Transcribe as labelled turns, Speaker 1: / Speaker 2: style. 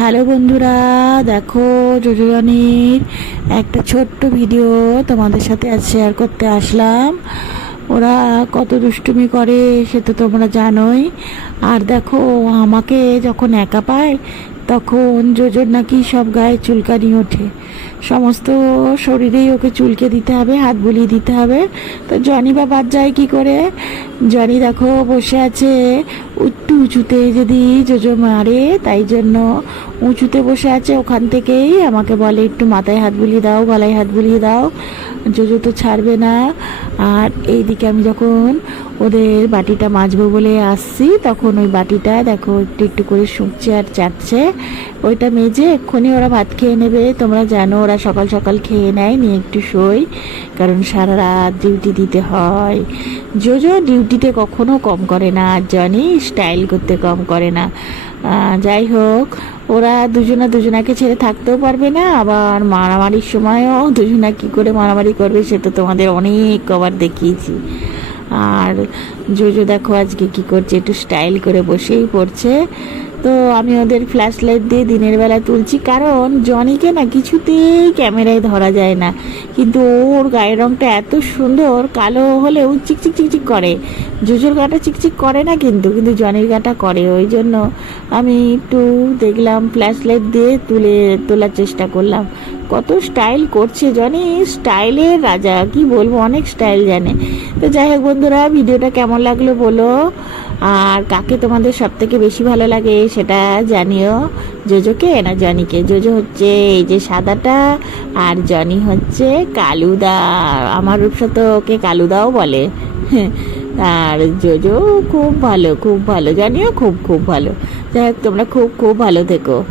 Speaker 1: Hello বন্ধুরা, দেখো যোজনীর একটা ছোট্ট ভিডিও তোমাদের সাথে আজ শেয়ার করতে আসলাম। ওরা কত দুষ্টুমি করে সে তো তোমরা জানোই। আর দেখো আমাকে যখন একা পায় তখন যোজর নাকি সব গায়ে চুলকানি ওঠে। সমস্ত শরীরেই ওকে চুলকে দিতে হবে, হাত বুলিয়ে দিতে হবে। তো জনি বা বাদ যায় কি করে? জনি দেখো বসে আছে একটু উঁচুতে যদি জোজো মারে, তাই জন্য উঁচুতে বসে আছে। ওখান থেকেই আমাকে বলে, একটু মাথায় হাত বুলিয়ে দাও, গলায় হাত বুলিয়ে দাও। জোজো তো ছাড়বে না। আর এইদিকে আমি যখন ওদের বাটিটা মাজবো বলে আসছি। তখন ওই বাটিটা দেখো একটু একটু করে শুকছে আর চাটছে। ওইটা মেজে এক্ষুনি ওরা ভাত খেয়ে নেবে। তোমরা জানো ওরা সকাল সকাল খেয়ে নেয়, নিয়ে একটু শোয়। কারণ সারা রাত ডিউটি দিতে হয়। জোজো ডিউটিতে কখনো কম করে না, আর জনি স্টাইল করতে কম করে না। যাই হোক, ওরা দুজনা দুজনাকে ছেড়ে থাকতেও পারবে না। আবার মারামারির সময়ও দুজনা কি করে মারামারি করবে, সে তো তোমাদের অনেক কবার দেখিয়েছি। আর জোজো দেখো আজকে কি করছে, একটু স্টাইল করে বসেই পড়ছে। তো আমি ওদের ফ্ল্যাশ লাইট দিয়ে দিনের বেলা তুলছি, কারণ জনিকে না কিছুতেই ক্যামেরায় ধরা যায় না। কিন্তু ওর গায়ের রংটা এত সুন্দর, কালো হলেও চিকচিক চিকচিক করে। জুজোর গাটা চিকচিক করে না কিন্তু কিন্তু জনির গাটা করে। ওই জন্য আমি একটু দেখলাম ফ্ল্যাশ লাইট দিয়ে তুলে তোলার চেষ্টা করলাম। কত স্টাইল করছে জনি স্টাইলের রাজা, কি বলব, অনেক স্টাইল জানে। তো যাই হোক বন্ধুরা, ভিডিওটা কেমন লাগল বলো। আর কাকে তোমাদের সব থেকে বেশি ভালো লাগে সেটা জানিও। জোজোকে না জনিকে? জোজো হচ্ছে এই যে সাদাটা, আর জনি হচ্ছে কালুদা। আমার রূপসা তো ওকে কালুদাও বলে। আর জোজো খুব ভালো খুব ভালো। জানিও খুব খুব ভালো। যাই হোক, তোমরা খুব খুব ভালো থেকো।